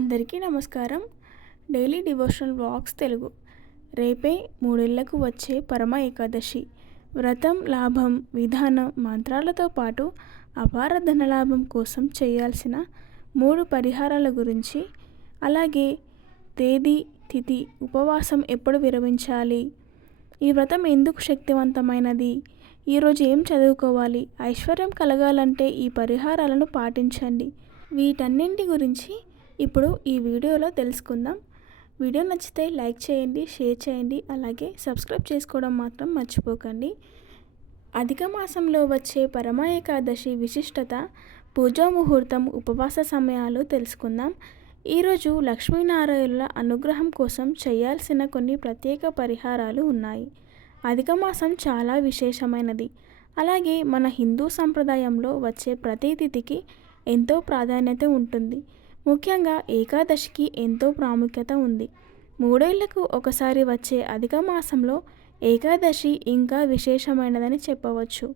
అందరికీ నమస్కారం. Daily devotional vlogs Telugu. రేపే 3 ఏళ్లకు వచ్చే పరమ ఏకాదశి. వ్రతం, లాభం, విధానం, మంత్రాలతో పాటు అపార ధనలాభం కోసం చేయాల్సిన 3 పరిహారాల గురించి, అలాగే తేదీ, తిథి, ఉపవాసం ఎప్పుడు విరమించాలి, ఈ వ్రతం ఎందుకు శక్తివంతమైనది, ఈరోజు ఏం చదువుకోవాలి, ఐశ్వర్యం కలగాలంటే ఈ పరిహారాలను పాటించండి. వీటన్నింటి గురించి ఇప్పుడు ఈ వీడియోలో తెలుసుకుందాం. వీడియో నచ్చితే లైక్ చేయండి, షేర్ చేయండి, అలాగే సబ్స్క్రైబ్ చేసుకోవడం మాత్రం మర్చిపోకండి. అధిక మాసంలో వచ్చే పరమ ఏకాదశి విశిష్టత, పూజా ముహూర్తం, ఉపవాస సమయాలు తెలుసుకుందాం. ఈరోజు లక్ష్మీనారాయణుల అనుగ్రహం కోసం చేయాల్సిన కొన్ని ప్రత్యేక పరిహారాలు ఉన్నాయి. అధిక మాసం చాలా విశేషమైనది. అలాగే మన హిందూ సంప్రదాయంలో వచ్చే ప్రతి తిథికి ఎంతో ప్రాధాన్యత ఉంటుంది. ముఖ్యంగా ఏకాదశికి ఎంతో ప్రాముఖ్యత ఉంది. 3 ఏళ్లకు ఒకసారి వచ్చే అధిక మాసంలో ఏకాదశి ఇంకా విశేషమైనదని చెప్పవచ్చు.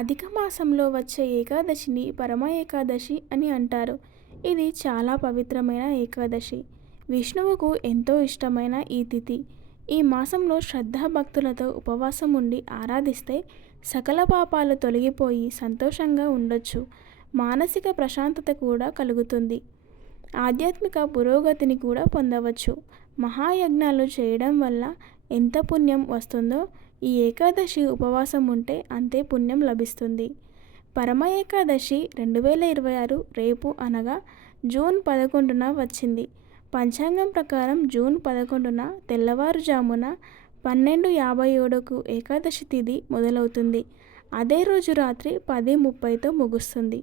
అధిక మాసంలో వచ్చే ఏకాదశిని పరమ ఏకాదశి అని అంటారు. ఇది చాలా పవిత్రమైన ఏకాదశి. విష్ణువుకు ఎంతో ఇష్టమైన ఈ తిథి. ఈ మాసంలో శ్రద్ధాభక్తులతో ఉపవాసం ఉండి ఆరాధిస్తే సకల పాపాలు తొలగిపోయి సంతోషంగా ఉండొచ్చు. మానసిక ప్రశాంతత కూడా కలుగుతుంది. ఆధ్యాత్మిక పురోగతిని కూడా పొందవచ్చు. మహాయజ్ఞాలు చేయడం వల్ల ఎంత పుణ్యం వస్తుందో ఈ ఏకాదశి ఉపవాసం ఉంటే అంతే పుణ్యం లభిస్తుంది. పరమ ఏకాదశి 2026 రేపు అనగా జూన్ 11న వచ్చింది. పంచాంగం ప్రకారం జూన్ 11న తెల్లవారుజామున 12:57కు ఏకాదశి తిథి మొదలవుతుంది. అదే రోజు రాత్రి 10:30తో ముగుస్తుంది.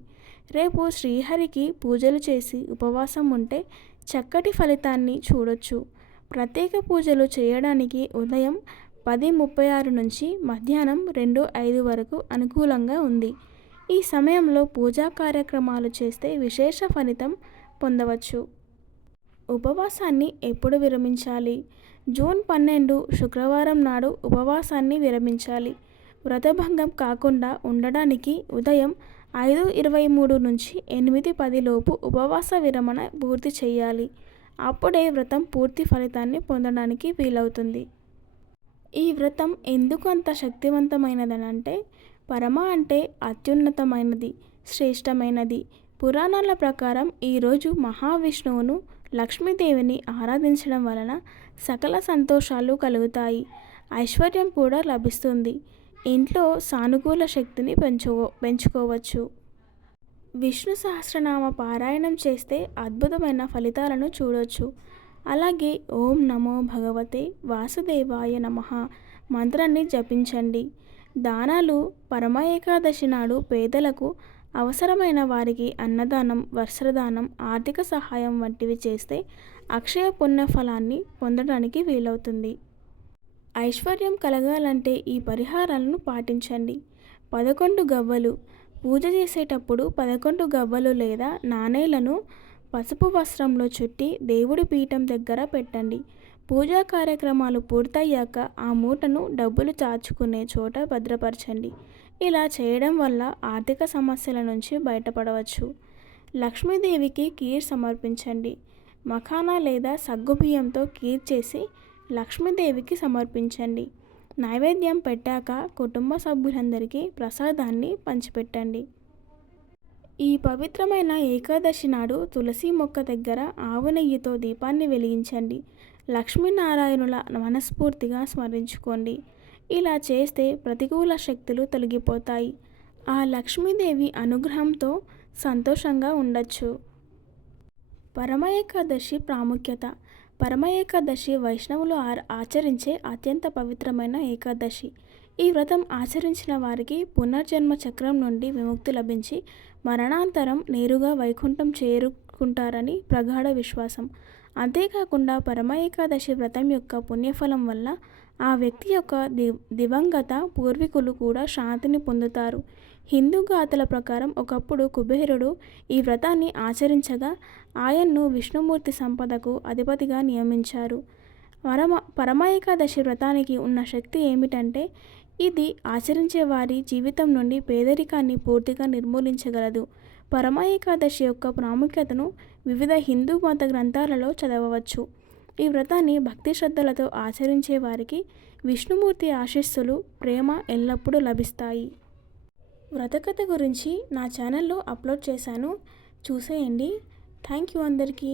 రేపు శ్రీహరికి పూజలు చేసి ఉపవాసం ఉంటే చక్కటి ఫలితాన్ని చూడొచ్చు. ప్రత్యేక పూజలు చేయడానికి ఉదయం 10:36 నుంచి మధ్యాహ్నం 2:05 వరకు అనుకూలంగా ఉంది. ఈ సమయంలో పూజా కార్యక్రమాలు చేస్తే విశేష ఫలితం పొందవచ్చు. ఉపవాసాన్ని ఎప్పుడు విరమించాలి? జూన్ 12 శుక్రవారం నాడు ఉపవాసాన్ని విరమించాలి. వ్రతభంగం కాకుండా ఉండడానికి ఉదయం 5:23 నుంచి 8:10 లోపు ఉపవాస విరమణ పూర్తి చేయాలి. అప్పుడే వ్రతం పూర్తి ఫలితాన్ని పొందడానికి వీలవుతుంది. ఈ వ్రతం ఎందుకు అంత శక్తివంతమైనదనంటే, పరమ అంటే అత్యున్నతమైనది, శ్రేష్టమైనది. పురాణాల ప్రకారం ఈరోజు మహావిష్ణువును, లక్ష్మీదేవిని ఆరాధించడం వలన సకల సంతోషాలు కలుగుతాయి, ఐశ్వర్యం కూడా లభిస్తుంది. ఇంట్లో సానుకూల శక్తిని పెంచుకోవచ్చు. విష్ణు సహస్రనామ పారాయణం చేస్తే అద్భుతమైన ఫలితాలను చూడొచ్చు. అలాగే ఓం నమో భగవతే వాసుదేవాయ నమః మంత్రాన్ని జపించండి. దానాలు పరమ ఏకాదశి నాడు పేదలకు, అవసరమైన వారికి అన్నదానం, వస్త్రదానం, ఆర్థిక సహాయం వంటివి చేస్తే అక్షయ పుణ్యఫలాన్ని పొందడానికి వీలవుతుంది. ఐశ్వర్యం కలగాలంటే ఈ పరిహారాలను పాటించండి. 11 గవ్వలు. పూజ చేసేటప్పుడు 11 గవ్వలు లేదా నాణేలను పసుపు వస్త్రంలో చుట్టి దేవుడి పీఠం దగ్గర పెట్టండి. పూజా కార్యక్రమాలు పూర్తయ్యాక ఆ మూటను డబ్బులు దాచుకునే చోట భద్రపరచండి. ఇలా చేయడం వల్ల ఆర్థిక సమస్యల నుంచి బయటపడవచ్చు. లక్ష్మీదేవికి కీర్ సమర్పించండి. మఖానా లేదా సగ్గుబియ్యంతో కీర్ చేసి లక్ష్మీదేవికి సమర్పించండి. నైవేద్యం పెట్టాక కుటుంబ సభ్యులందరికీ ప్రసాదాన్ని పంచిపెట్టండి. ఈ పవిత్రమైన ఏకాదశి నాడు తులసి మొక్క దగ్గర ఆవు నెయ్యితో దీపాన్ని వెలిగించండి. లక్ష్మీనారాయణుల మనస్ఫూర్తిగా స్మరించుకోండి. ఇలా చేస్తే ప్రతికూల శక్తులు తొలగిపోతాయి. ఆ లక్ష్మీదేవి అనుగ్రహంతో సంతోషంగా ఉండొచ్చు. పరమ ఏకాదశి ప్రాముఖ్యత. పరమ ఏకాదశి వైష్ణవులు ఆచరించే అత్యంత పవిత్రమైన ఏకాదశి. ఈ వ్రతం ఆచరించిన వారికి పునర్జన్మ చక్రం నుండి విముక్తి లభించి మరణాంతరం నేరుగా వైకుంఠం చేరుకుంటారని ప్రగాఢ విశ్వాసం. అంతేకాకుండా పరమ ఏకాదశి వ్రతం యొక్క పుణ్యఫలం వల్ల ఆ వ్యక్తి యొక్క దివంగత పూర్వీకులు కూడా శాంతిని పొందుతారు. హిందూ గాథల ప్రకారం ఒకప్పుడు కుబేరుడు ఈ వ్రతాన్ని ఆచరించగా ఆయన్ను విష్ణుమూర్తి సంపదకు అధిపతిగా నియమించారు. పరమ ఏకాదశి వ్రతానికి ఉన్న శక్తి ఏమిటంటే, ఇది ఆచరించే వారి జీవితం నుండి పేదరికాన్ని పూర్తిగా నిర్మూలించగలదు. పరమ ఏకాదశి యొక్క ప్రాముఖ్యతను వివిధ హిందూ మత గ్రంథాలలో చదవవచ్చు. ఈ వ్రతాన్ని భక్తి శ్రద్ధలతో ఆచరించే వారికి విష్ణుమూర్తి ఆశీస్సులు, ప్రేమ ఎల్లప్పుడూ లభిస్తాయి. వ్రతకథ గురించి నా ఛానల్లో అప్లోడ్ చేశాను, చూసేయండి. థ్యాంక్ యూ అందరికీ.